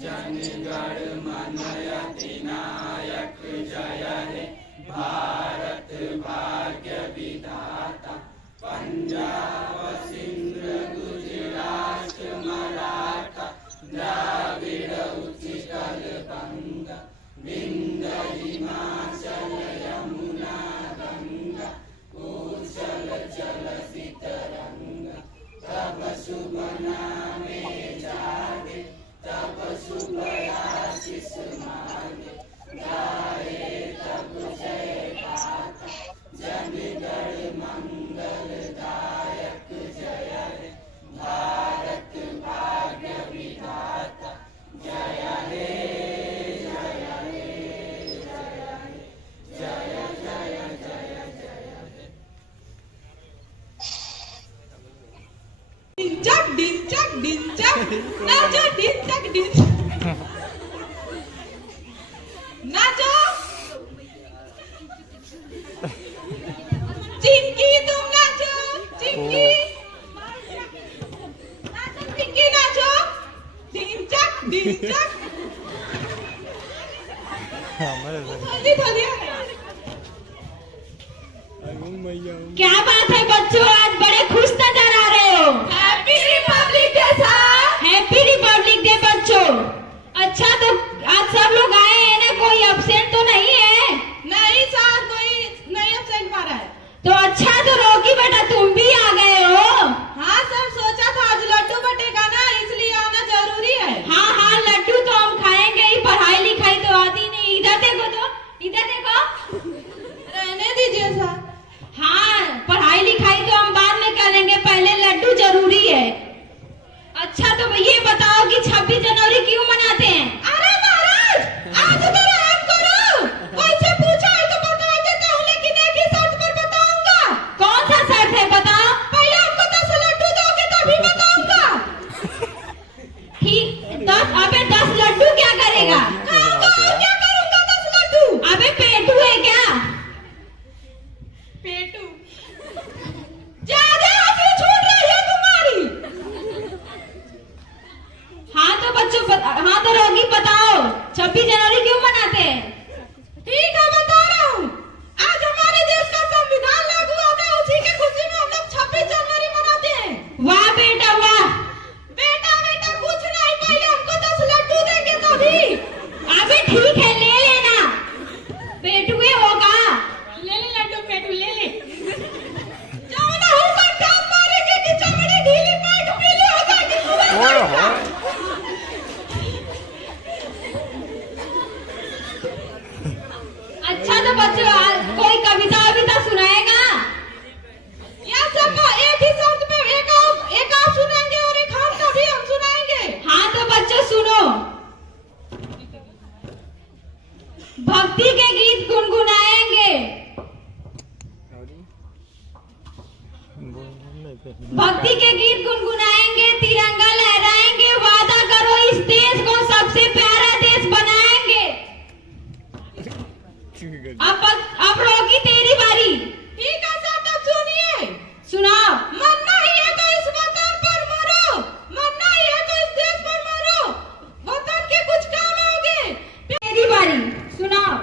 जनगण मन अधिनायक जय हे भारत भाग्य विधाता पंजाब सिंध गुजरात मराठा द्राविड़ उत्कल बंगा विंध्य हिमाचल यमुना गंगा उच्छल चलति तरंगा तब शुभ नामे जागे तब शुभ आशीष मांगे गाए तब जय गाथा जनगण मंगल दायक जय हे भारत भाग्य विधाता जय हे जय हे जय हे जय जय जय जय हे। डिंचक डिंचक डिंचक नाचो डिंचक डिंचक नाचो चिंकी तुम नाचो चिंकी नाचो चिंकी नाचो डिंचक डिंचक थोड़ी थोड़ी क्या बात है बच्चों, आज बड़े खुश नजर आ रहे हो। Happy Republic day sir. Happy Republic day बच्चों। अच्छा तो आज सब लोग आए हैं ना, कोई एब्सेंट तो नहीं है? नहीं सर, कोई नहीं एब्सेंट पा रहा है। तो अच्छा तो रोकी बेटा तुम भी आ गए हो। हाँ सर, सोचा था आज लड्डू बटेगा ना, इसलिए आना जरूरी है। हाँ हाँ लड्डू तो हम खाएंगे ही, पढ़ाई लिखाई तो आती नहीं। इधर देखो तो, इधर देखो। रहने दीजिए सर। हाँ पढ़ाई लिखाई तो हम बाद में करेंगे, पहले लड्डू जरूरी है। अच्छा तो ये बताओ कि 26 जनवरी क्यों मनाते हैं? अरे महाराज, आज तो आप करो। वैसे पूछा है तो बता देता हूँ, लेकिन एक ही शर्त पर बताऊंगा। कौन सा शर्त है बताओ? पहले हमको 10 लड्डू दोगे तभी बताऊंगा। ठीक 10, अबे 10 लड्डू क्या करेगा? क्या करूंगा 10 लड्डू? अबे पेटू है क्या? पेटू ज्यादा हंसी छूट रही है तुम्हारी। हाँ तो बच्चों हाँ तो रोगी बताओ 26 जनवरी क्यों मनाते हैं? ठीक है बता रहा हूँ। आज हमारे देश का संविधान लागू हुआ था, उसी के खुशी में हम लोग 26 जनवरी मनाते हैं। वाह बेटा वाह। बेटा बेटा कुछ नहीं, पहले हमको 10 लड्डू देंगे तभी। अबे ठीक है ले लेना, पेटुए होगा। ले ले लड्डू पेटू ले ले। जमुना ऊपर टांग मारेंगे कि चमड़ी ढीली पेट पीली हो जाएगी। अच्छा तो बच्चों कोई कविता वविता सुनाएगा? या सब एक ही शब्द पे एक आप सुनाएंगे और एक हम तभी हम सुनाएंगे। हाँ तो बच्चों सुनो, भक्ति के गीत गुनगुनाएंगे, भक्ति के गीत गुनगुनाएंगे, तिरंगा लहराएंगे, वादा करो इस देश को सबसे प्यारा देश बनाएंगे। अब रोगी तेरी बारी। ठीक है सर, तब सुनिए। सुनाओ। मरना ही है तो इस वतन पर मरो, मरना ही है तो इस देश पर मरो, वतन के कुछ काम आओगे। तेरी बारी, सुनाओ।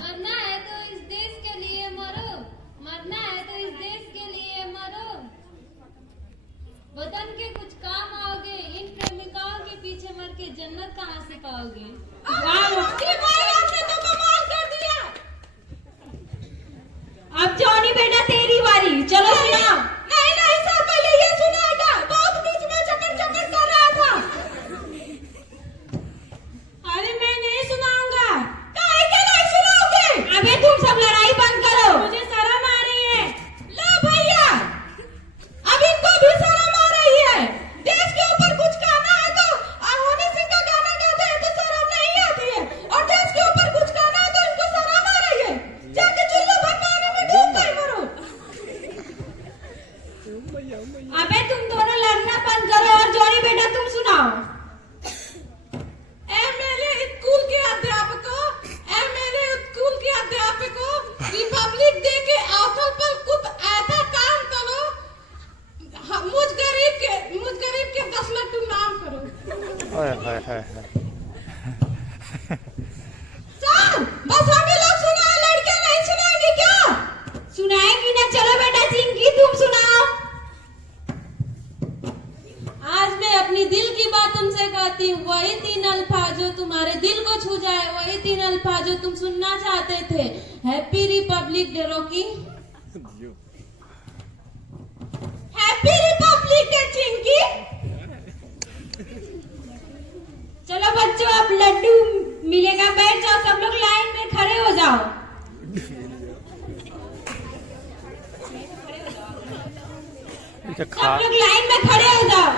मरना है तो इस देश के लिए मरो, मरना है तो इस देश के लिए मरो, वतन के कुछ काम आओगे, इन प्रेमिकाओं के पीछे मर के जन्नत कहाँ से पाओगे। वाह ये भाई आपने तो कमाल कर दिया। अब जॉनी बेटा तेरी बारी, चलो सुनाओ। नहीं नहीं सर, पहले ये सुनाएगा, बहुत बीच में चपर चपर कर रहा था। अरे मैं नहीं सुनाऊंगा। काहे के नहीं सुनाओगे? अबे तुम सब लड़ाई बंद करो, मुझे शर्म आ रही है। लो भैया, अब इनको भी शर्म आ रही है। देश के ऊपर कुछ कहना है तो हनी सिंह का गाना गाते हैं तो शर्म नहीं आती है, और देश के ऊपर कुछ कहना है तो इनको शर्म आ रही है। जाके चुल्लू भर पानी में डूब गई मरो। अबे तुम दोनों लड़ना बंद करो और जॉनी बेटा तुम सुनाओ। एमएलए स्कूल के अध्यापकों, एमएलए स्कूल के अध्यापकों, रिपब्लिक डे के अवसर पर कुछ ऐसा काम करो, ओए हाय हाय हाय। सर बस हमें लोग सुनाए, लड़के नहीं सुनाएंगे क्या? सुनाएंगी ना, चलो बेटा चिंकी तुम सुनाओ। आज मैं अपनी दिल की बात तुमसे कहती हूँ, वही 3 अल्फाज जो तुम्हारे दिल को छू जाए, वही 3 अल्फाज जो तुम सुनना चाहते थे। Happy Republic day Rocky. Happy Republic day Chinki. चलो बच्चों अब लड्डू मिलेगा, बैठ जाओ, सब लोग लाइन में खड़े हो जाओ। सब लोग लाइन में खड़े हो जाओ।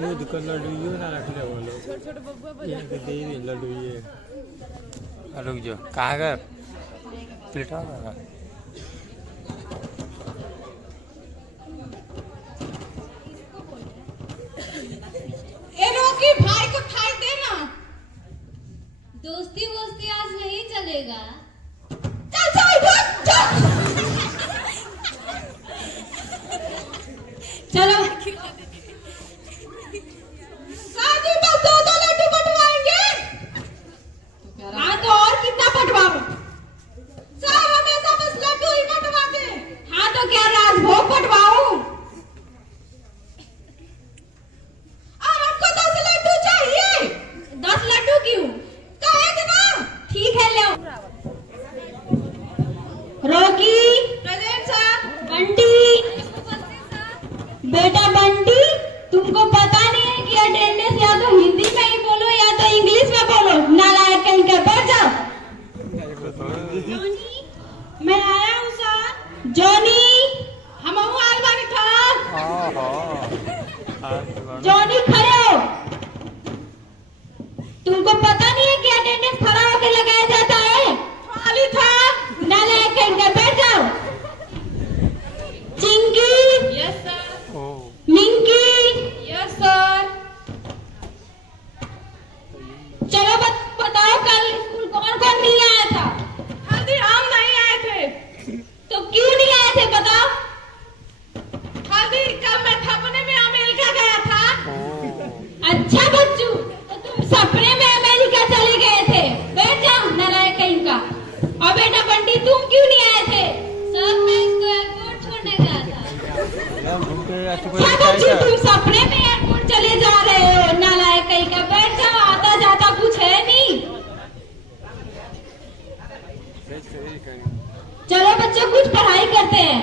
दूध का लड्डू ये ना रख ले वो लोग, छोटे बब्बा ये दे दे लड्डू ये। रुक जाओ, कहाँ गए? पिटा लगा। ए रॉकी भाई को खाई देना। दोस्ती वोस्ती आज नहीं चलेगा। चल चल इधर चल। चलो शादी में 2-2 लड्डू बंटवाएंगे। हाँ तो और कितना बंटवाओ? सर हमेशा बस लड्डू ही बंटवाते हैं। हाँ तो क्या राजभोग बंटवाऊं? और हमको 10 लड्डू चाहिए। 10 लड्डू क्यों? कहेंगे ना। ठीक है लो। Rocky, present sir. बंटी, बेटा बंटी, तुमको पता नहीं है कि अटेंडेंस या तो हिंदी में ही बोलो या तो इंग्लिश में बोलो। नालायक कहीं का, बैठ जाओ। मैं आया हूँ सर। जॉनी, हम आल बानी था। जॉनी खड़े हो। तुमको पता नहीं है कि अटेंडेंस खड़ा होकर लगाया जाता है? खाली था। नालायक कहीं का, बैठ जाओ। Chinki, yes sir. Minki, yes sir. चलो बताओ कल स्कूल कौन कौन नहीं आया था? हल्दी हम नहीं आए थे। तो क्यों नहीं आए थे बताओ? हल्दी कल मैं सपने में अमेरिका गया था। अच्छा बच्चू, तो तुम सपने में अमेरिका चले गए थे। बैठ जाओ नालायक कहीं का। और बेटा बंटी तुम क्यों नहीं आए थे? सर मैं इसको एयरपोर्ट छोड़ने गया था। क्या बच्चू, तुम सपने में एयरपोर्ट चले जा रहे हो? नालायक कहीं का, बैठ जाओ, आता जाता कुछ है नहीं। चलो बच्चों कुछ पढ़ाई करते हैं।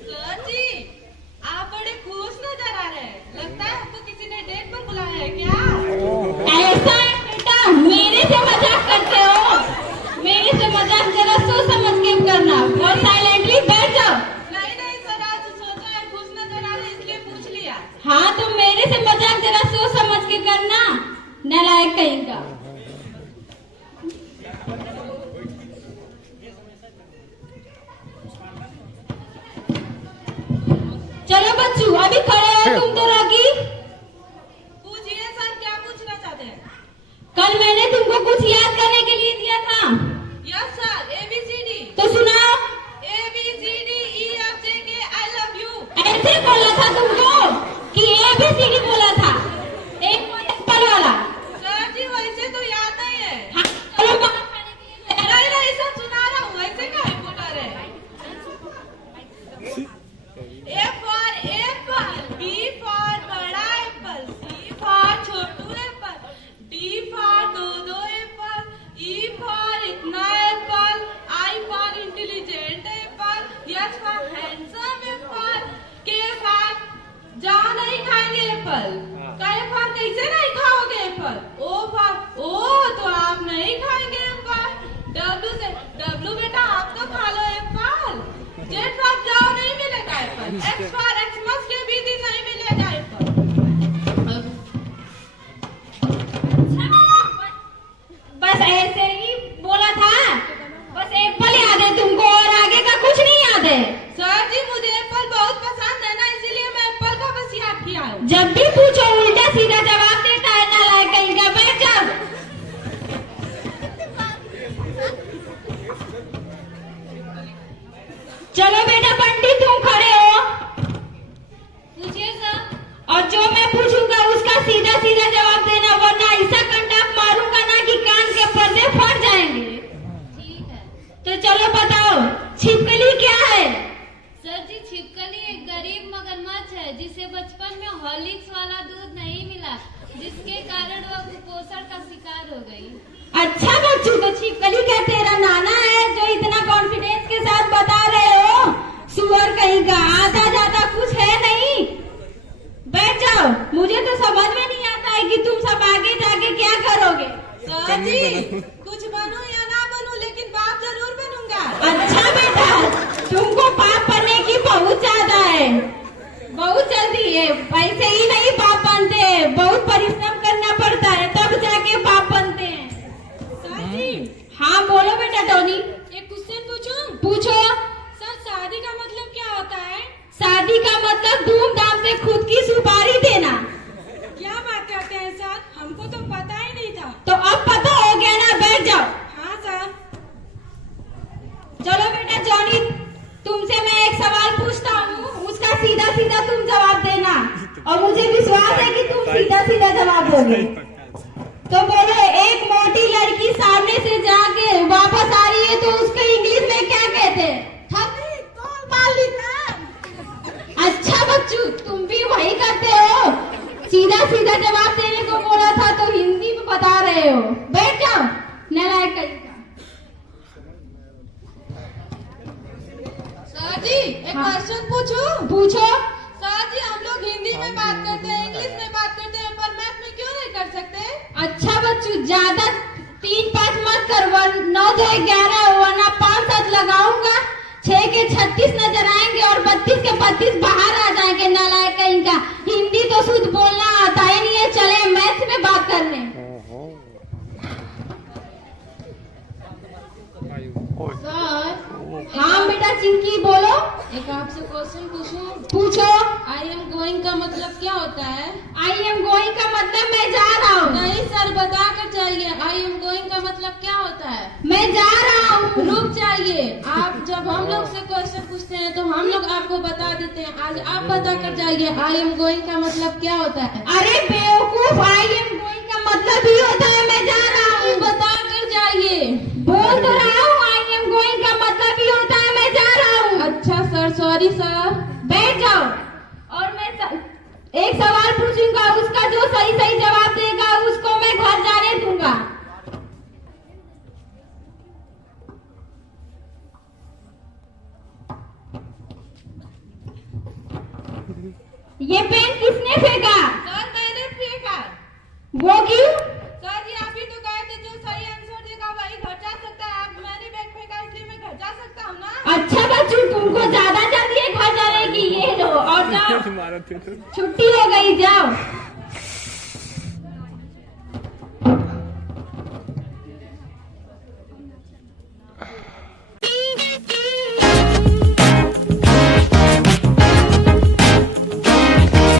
सर जी आप बड़े खुश नजर आ रहे हैं। लगता है आपको किसी ने डेट पर बुलाया है क्या? ऐसा है बेटा, मेरे से मजाक करते हो? मेरे से मजाक जरा सोच समझ के करना और साइलेंटली बैठ जाओ। नहीं नहीं सर, आज सोचा है खुश नजर आ रहे इसलिए पूछ लिया। हाँ तो मेरे से मजाक जरा सोच समझ के करना, नालायक कहीं का। चलो बच्चू अभी खड़े हो तुम तो। रॉकी पूछिए सर, क्या पूछना चाहते हैं? कल मैंने तुमको कुछ याद करने के लिए दिया था। Yes sir. ABCD। तो सुनाओ। ABCD EFG I love you। ऐसे बोला था तुमको कि ABCD बोला था? एक एप्पल वाला। सर जी वैसे तो याद नहीं है। हाँ, चलो बात करने के लिए तैयार। नहीं नहीं सर, सुना रहा हूँ, ऐसे का रिपोर्टर है। A for apple, B for बड़ा Apple, C for Chhotu Apple, D for दो एप्पल, E for इतना Apple, I for intelligent Apple, H for handsome Apple, K for जहाँ नहीं खाएंगे एप्पल, K for कैसे नहीं खाओगे एप्पल, O for तो आप नहीं खाएंगे एप्पल, W बेटा आप तो खा लो एप्पल, Z for जाओ नहीं मिलेगा एप्पल, X for एक्समस के भी दिन नहीं मिलेगा एप्पल। बस ऐसे ही बोला था? बस एप्पल याद है तुमको और आगे का कुछ नहीं याद है? सर जी मुझे एप्पल बहुत पसंद है ना, इसीलिए मैं एप्पल का बस याद किया हूँ। जब भी पूछो उल्टा सीधा जवाब देता है नालायक कहीं का, बैठ जाओ। चलो बेटा बंटी तुम खड़े हो। हॉर्लिक्स वाला दूध नहीं मिला, जिसके कारण वह कुपोषण का शिकार हो गई। अच्छा बच्चू, तो छिपकली क्या तेरा नाना है जो इतना कॉन्फिडेंस के साथ बता रहे हो? सुअर कहीं का, आता जाता कुछ है नहीं। बैठ जाओ, मुझे तो समझ में नहीं आता है कि तुम सब आगे जाके क्या करोगे। सर जी, कुछ बनूं या ना बनूं, लेकिन बाप जरूर बनूंगा। अच्छा बेटा, तुमको पाप बनने की बहुत ज्यादा है, बहुत जल्दी है। पैसे ही नहीं पाप बनते हैं, बहुत परिश्रम करना पड़ता है तब जाके पाप बनते हैं। सर जी, हाँ बोलो बेटा टोनी। एक क्वेश्चन पूछूं? पूछो। सर, शादी का मतलब क्या होता है? शादी का मतलब धूमधाम से खुद की सुपारी देना। क्या बात करते हैं सर, हमको तो पता ही नहीं था। तो अब पता हो गया ना, बैठ जाओ। हाँ सर। चलो बेटा जॉनी, तुमसे मैं एक सवाल पूछता हूँ, उसका सीधा सीधा तुम जवाब देना, और मुझे विश्वास है कि तुम सीधा सीधा जवाब दोगे। तो बोलो, एक मोटी लड़की सामने से जाके वापस आ रही है तो उसको इंग्लिश में क्या कहते हैं? अच्छा बच्चू, तुम भी वही करते हो, सीधा सीधा जवाब देने को बोला था तो हिंदी में बता रहे हो। बैठ जाओ नालायक कहीं का। सर जी, एक हाँ। क्वेश्चन पूछूं? पूछो। सर जी, हम लोग हिंदी में बात करते हैं, इंग्लिश में बात करते हैं, पर मैथ में क्यों नहीं कर सकते? अच्छा बच्चू, ज्यादा 3-5 मत कर, 9 2 11, वरना 5 7 लगाऊंगा, 6 के 36 नजर आएंगे और 32 के 32 बाहर आ जाएंगे। नालायक कहीं का, हिंदी तो शुद्ध बोलना आता है नहीं है। चले मैथ में बात करने। सर, हाँ बेटा चिंकी बोलो। एक आपसे क्वेश्चन पूछूं? पूछो। आई एम गोइंग का मतलब क्या होता है? आई एम गोइंग का मतलब मैं जा रहा हूँ। नहीं सर, बता कर जाइए, आई एम गोइंग का मतलब क्या होता है? मैं जा रहा हूँ। रुक जाइए, आप जब हम लोग से क्वेश्चन पूछते हैं तो हम लोग आपको बता देते हैं, आज आप बता कर जाइए आई एम गोइंग का मतलब क्या होता है? अरे बेवकूफ, आई एम गोइंग का मतलब ही होता है मैं जा रहा हूँ। बता कर जाइए। बोल तो रहा हूँ, आई एम गोइंग का मतलब ही होता है मैं जा रहा हूँ। अच्छा सर, सॉरी सर। बैठ जाओ, और मैं एक सवाल पूछूंगा, उसका जो सही सही जवाब देगा उसको मैं घर जाने दूंगा। ये पेन किसने फेंका? सर, मैंने फेंका। वो क्यों? सर जी, आप ही तो कहे थे जो सही आंसर देगा वही घर जा सकता है। आप, मैंने बैग फेंका इसलिए मैं घर जा सकता हूँ ना। अच्छा बच्चू, तुमको ज्यादा जल्दी है घर जाने की, ये लो और जाओ, छुट्टी हो गई, जाओ।